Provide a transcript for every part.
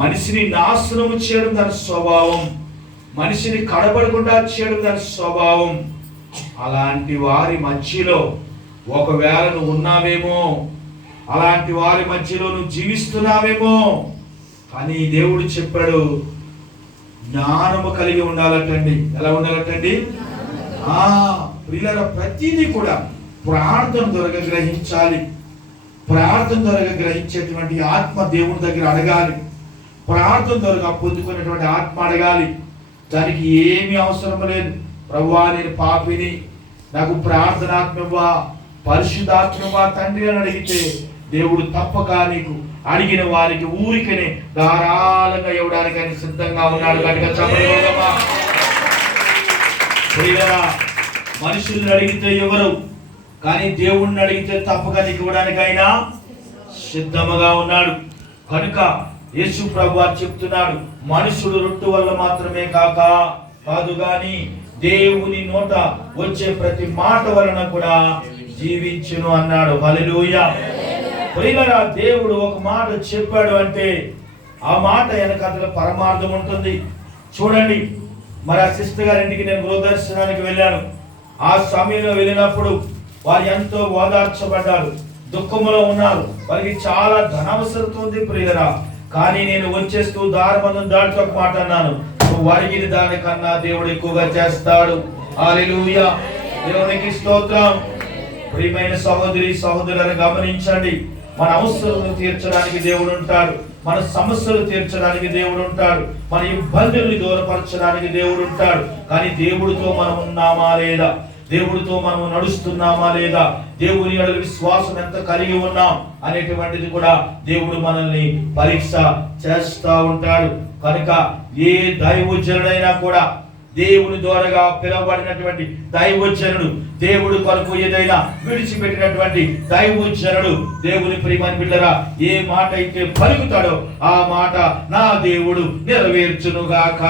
మనిషిని నాశనము చేయడం దాని స్వభావం, మనిషిని కడబడకుండా చేయడం దాని స్వభావం. అలాంటి వారి మధ్యలో ఒకవేళ నువ్వు ఉన్నావేమో, అలాంటి వారి మధ్యలో నువ్వు జీవిస్తున్నావేమో, కానీ దేవుడు చెప్పాడు జ్ఞానము కలిగి ఉండాలటండి. ఎలా ఉండాలటండి? ప్రియులారా, ప్రతిదీ కూడా ప్రార్థన ద్వారా గ్రహించాలి. ప్రార్థన ద్వారా గ్రహించేటువంటి ఆత్మ దేవుని దగ్గర అడగాలి. ప్రార్థన ద్వారా పొందుకునేటువంటి ఆత్మ అడగాలి. దానికి ఏమీ అవసరం లేదు. ప్రభువా, నేను పాపిని, నాకు ప్రార్థనాత్మవా, పరిశుద్ధాత్మవా తండ్రి అని అడిగితే దేవుడు తప్పక నీకు అడిగిన వారికి ఊరికనే ధారాళంగా ఇవ్వడానికి ఆయన సిద్ధంగా ఉన్నాడు. కనుక చెప్పగలమా? మనుషుల్ని అడిగితే ఎవరు, కానీ దేవుణ్ణి అడిగితే తప్పక నీకు ఇవ్వడానికి ఆయన సిద్ధముగా ఉన్నాడు. కనుక యేసు ప్రభువు చెప్తున్నాడు, మనుషుడు రొట్టె వల్ల మాత్రమే కాదు గాని దేవుని నోట వచ్చే ప్రతి మాట వలన కూడా జీవించును అన్నాడు. హల్లెలూయా. ప్రియులారా, దేవుడు ఒక మాట చెప్పాడు అంటే ఆ మాట వెనకాల పరమార్థం ఉంటుంది. చూడండి, మరి ఆ సిస్టర్ గారింటికి నేను గృహదర్శనానికి వెళ్ళాను. ఆ సమయంలో వెళ్ళినప్పుడు వారు ఎంతో ఓదార్చబడ్డారు, దుఃఖంలో ఉన్నారు. వారికి చాలా ధనావసరత ఉంది ప్రియులారా. కానీ నేను వచ్చేస్తూ దారిబంధం దాటితో ఒక మాట అన్నాను, నువ్వు అడిగిన దానికన్నా దేవుడు ఎక్కువగా చేస్తాడు. హల్లెలూయా, దేవునికి స్తోత్రం. ప్రియమైన సహోదరి సహోదరులను గమనించండి, మన అవసరాలను తీర్చడానికి దేవుడు ఉంటాడు, మన సమస్యలు తీర్చడానికి దేవుడు ఉంటాడు, మన ఇబ్బందుల్ని దూరపరచడానికి దేవుడు ఉంటాడు. కానీ దేవుడితో మనం ఉన్నామా లేదా, దేవుడితో మనం నడుస్తున్నామా లేదా, దేవుని ఎడల విశ్వాసం ఎంత కలిగి ఉన్నాం అనేటువంటిది కూడా దేవుడు మనల్ని పరీక్ష చేస్తూ ఉంటాడు. కనుక ఏ దైవజనుడైనా కూడా, దేవుని ద్వారాగా పిలువబడినటువంటి దైవజనుడు, దేవుడు కొరకు ఏదైనా విడిచిపెట్టినటువంటి దైవజనుడు, దేవుని ప్రియమైన బిడ్డలారా, ఏ మాట అయితే పలుకుతాడో ఆ మాట నా దేవుడు నెరవేర్చునుగాక.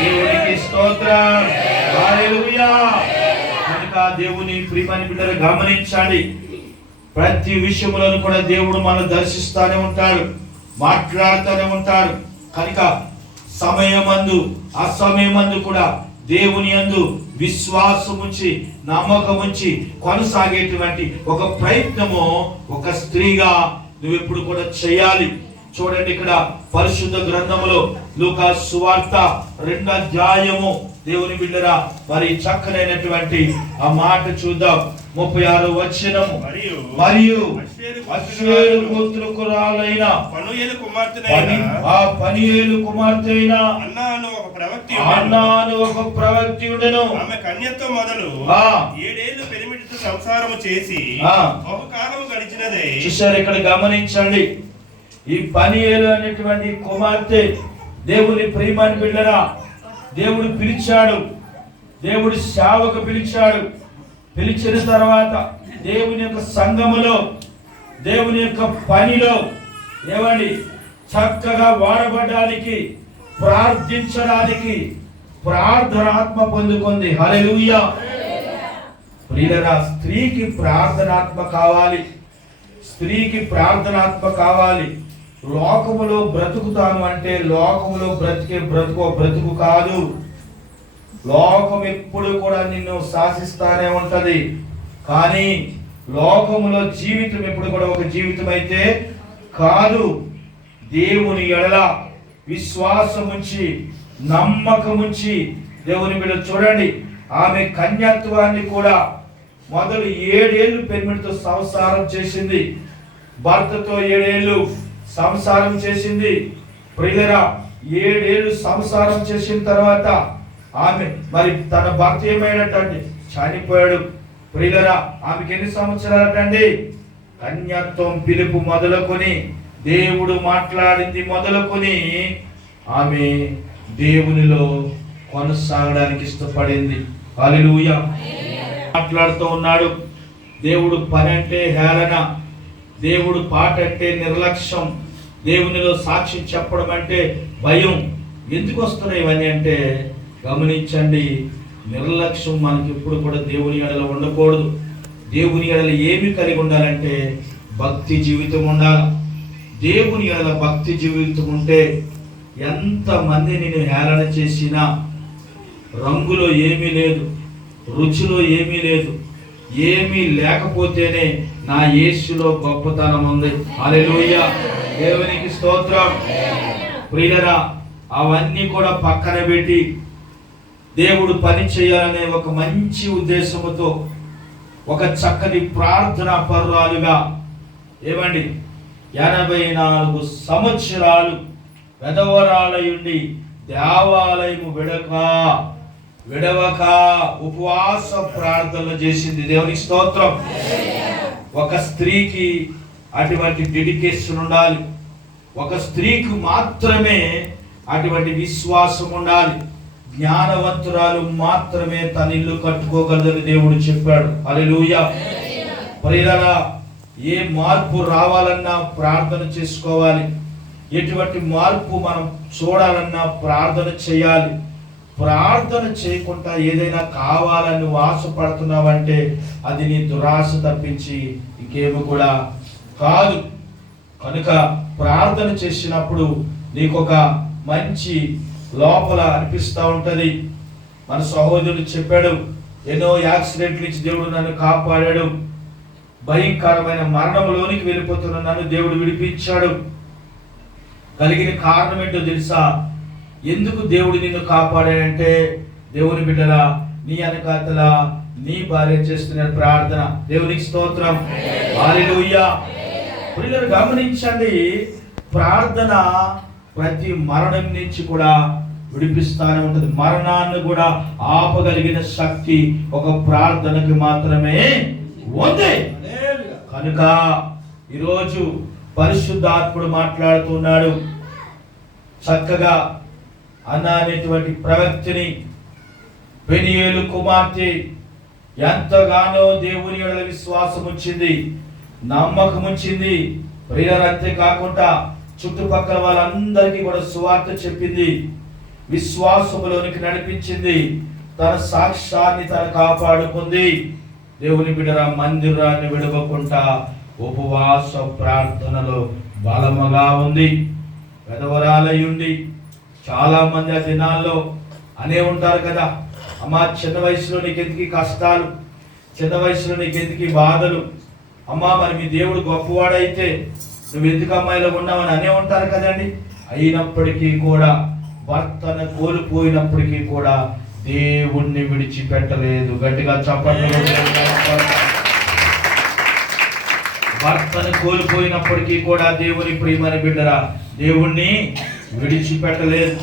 దేవునికి స్తోత్రం. హల్లెలూయా. కనుక దేవుని ప్రియమైన బిడ్డలు గమనించండి, ప్రతి విషయంలోనూ కూడా దేవుడు మనల్ని దర్శిస్తూనే ఉంటాడు, మాట్లాడుతూనే ఉంటాడు. కనుక సమయమందు అసమయమందు కూడా దేవుని యందు విశ్వాసం ఉంచి నమ్మకం ఉంచి కొనసాగేటువంటి ఒక ప్రయత్నము ఒక స్త్రీగా నువ్వు ఎప్పుడు కూడా చేయాలి. చూడండి, ఇక్కడ పరిశుద్ధ గ్రంథములో లూకా సువార్త 2వ అధ్యాయము దేవుని బిడ్డరా, మరి చక్కనైనటువంటి ఆ మాట చూద్దాం. 36వ వచనము. మరియు అష్షూరు గోత్రకురాలైన పనూయేలు కుమార్తె అయిన అన్నాను ఒక ప్రవక్తియుడను. ఆమె కన్యత్వం మొదలు 7 ఏళ్లు పెనిమిటితో సంసారము చేసి బహుకాలము గడిచినదే. చూశారు, ఇక్కడ గమనించండి, ఈ పనియేలు అనేటువంటి కుమార్తె దేవుని ప్రియమైన బిడ్డరా, దేవుడు పిలిచాడు, దేవుడు సేవకు పిలిచాడు. పిలిచిన తర్వాత దేవుని యొక్క సంఘములో, దేవుని యొక్క పనిలో ఏమండి చక్కగా వాడబడడానికి, ప్రార్థించడానికి ప్రార్థనాత్మ పొందుకుంది. హల్లెలూయా. ప్రియులారా, స్త్రీకి ప్రార్థనాత్మ కావాలి, స్త్రీకి ప్రార్థనాత్మ కావాలి. లోకములో బ్రతుకుతాను అంటే లోకములో బ్రతికే బ్రతుకు కాదు. లోకం ఎప్పుడు కూడా నిన్ను శాసిస్తానే ఉంటది, కానీ లోకములో జీవితం ఎప్పుడు కూడా ఒక జీవితం అయితే కాదు. దేవుని ఎడల విశ్వాసం ఉంచి నమ్మకం ఉంచి దేవుని బిడ్డ చూడండి, ఆమె కన్యాత్వాన్ని కూడా మొదలు 7 ఏళ్ళు పెనిమిటితో సంసారం చేసింది, భర్తతో 7 ఏళ్ళు సంసారం చేసింది. ప్రియులారా, 7 ఏళ్ళు సంసారం చేసిన తర్వాత ఆమె మరి తన భర్త ఏమైనట్టండి, చనిపోయాడు. ప్రియులారా, ఆమెకి ఎన్ని సంవత్సరాలటండి? కన్యాత్వం పిలుపు మొదలుకొని, దేవుడు మాట్లాడింది మొదలుకొని ఆమె దేవునిలో కొనసాగడానికి ఇష్టపడింది. హల్లెలూయా. మాట్లాడుతూ ఉన్నాడు, దేవుడు పని అంటే హేళన, దేవుడు పాట అంటే నిర్లక్ష్యం, దేవునిలో సాక్షి చెప్పడం అంటే భయం. ఎందుకు వస్తున్నాయి ఇవన్నీ అంటే గమనించండి, నిర్లక్ష్యం మనకి ఎప్పుడు కూడా దేవుని ఎడల ఉండకూడదు. దేవుని ఎడల ఏమి కలిగి ఉండాలంటే భక్తి జీవితం ఉండాలి. దేవుని యొక్క భక్తి జీవితం ఉంటే ఎంతమంది నేను హేళన చేసినా, రంగులో ఏమీ లేదు, రుచిలో ఏమీ లేదు, ఏమీ లేకపోతేనే నా యేసులో గొప్పతనం ఉంది. హల్లెలూయా, దేవునికి స్తోత్రం. ప్రియులరా, అవన్నీ కూడా పక్కన పెట్టి దేవుడు పని చేయాలనే ఒక మంచి ఉద్దేశముతో ఒక చక్కని ప్రార్థన పరురాలుగా ఏమండి 84 సంవత్సరాలు పెదవరాలయుండి దేవాలయము విడవక ఉపవాస ప్రార్థనలు చేసింది. దేవునికి స్తోత్రం. ఒక స్త్రీకి అటువంటి డెడికేషన్ ఉండాలి. ఒక స్త్రీకి మాత్రమే అటువంటి విశ్వాసం ఉండాలి. జ్ఞానవంతురాలు మాత్రమే తన ఇల్లు కట్టుకోగలదని దేవుడు చెప్పాడు. హల్లెలూయా. ప్రియులారా, ఏ మార్పు రావాలన్నా ప్రార్థన చేసుకోవాలి. ఎటువంటి మార్పు మనం చూడాలన్నా ప్రార్థన చేయాలి. ప్రార్థన చేయకుండా ఏదైనా కావాలని ఆశపడుతున్నావంటే అది నీ దురాశ తప్పించి ఇంకేమి కూడా కాదు. కనుక ప్రార్థన చేసినప్పుడు నీకొక మంచి లోపల అనిపిస్తూ ఉంటుంది. మన సహోదరుడు చెప్పాడు, ఎన్నో యాక్సిడెంట్ల నుంచి దేవుడు నన్ను కాపాడాడు, భయంకరమైన మరణంలోనికి వెళ్ళిపోతున్న నన్ను దేవుడు విడిపించాడు. కలిగిన కారణం ఏంటో తెలుసా? ఎందుకు దేవుడు నిన్ను కాపాడాడంటే, దేవుని బిడ్డలా నీ వెనకాతల నీ భార్య చేస్తున్న ప్రార్థన. దేవునికి స్తోత్రం. హల్లెలూయా. ప్రియులారా, గమనించండి, ప్రార్థన ప్రతి మరణం నుంచి కూడా విడిపిస్తానే ఉంటుంది. మరణాన్ని కూడా ఆపగలిగిన శక్తి ఒక ప్రార్థనకి మాత్రమే ఉంది. కనుక ఈరోజు పరిశుద్ధాత్ముడు మాట్లాడుతున్నాడు. చక్కగా అన్న అనేటువంటి ప్రవక్తిని, పెనియేలు కుమార్తె ఎంతగానో దేవుని యెడల విశ్వాసం ఉంచింది, నమ్మకం ఉంచింది. ప్రియులారా, అంతేకాకుండా చుట్టుపక్కల వాళ్ళందరికీ కూడా సువార్త చెప్పింది, విశ్వాసములోనికి నడిపించింది, తన సాక్ష్యాన్ని తను కాపాడుకుంది. దేవుని బిడ్డరా, మందిరాన్ని విడవకుండా ఉపవాస ప్రార్థనలో బలముగా ఉంది. పెదవరాలయుండి చాలా మంది ఆ దినాల్లో అనే ఉంటారు కదా, అమ్మా చిన్న వయసులో నీకెందుకు కష్టాలు, చిన్న వయసులో నీకెందుకు బాధలు, అమ్మా మరి మీ దేవుడు గొప్పవాడైతే నువ్వు ఎందుకు అమ్మాయిలో ఉన్నావని అనే ఉంటారు కదండి. అయినప్పటికీ కూడా, భర్తను కోల్పోయినప్పటికీ కూడా దేవుణ్ణి విడిచిపెట్టలేదు. గట్టిగా చెప్పండి. భర్తను కోల్పోయినప్పటికీ కూడా దేవుని ప్రియమైన బిడ్డరా, దేవుణ్ణి విడిచిపెట్టలేదు.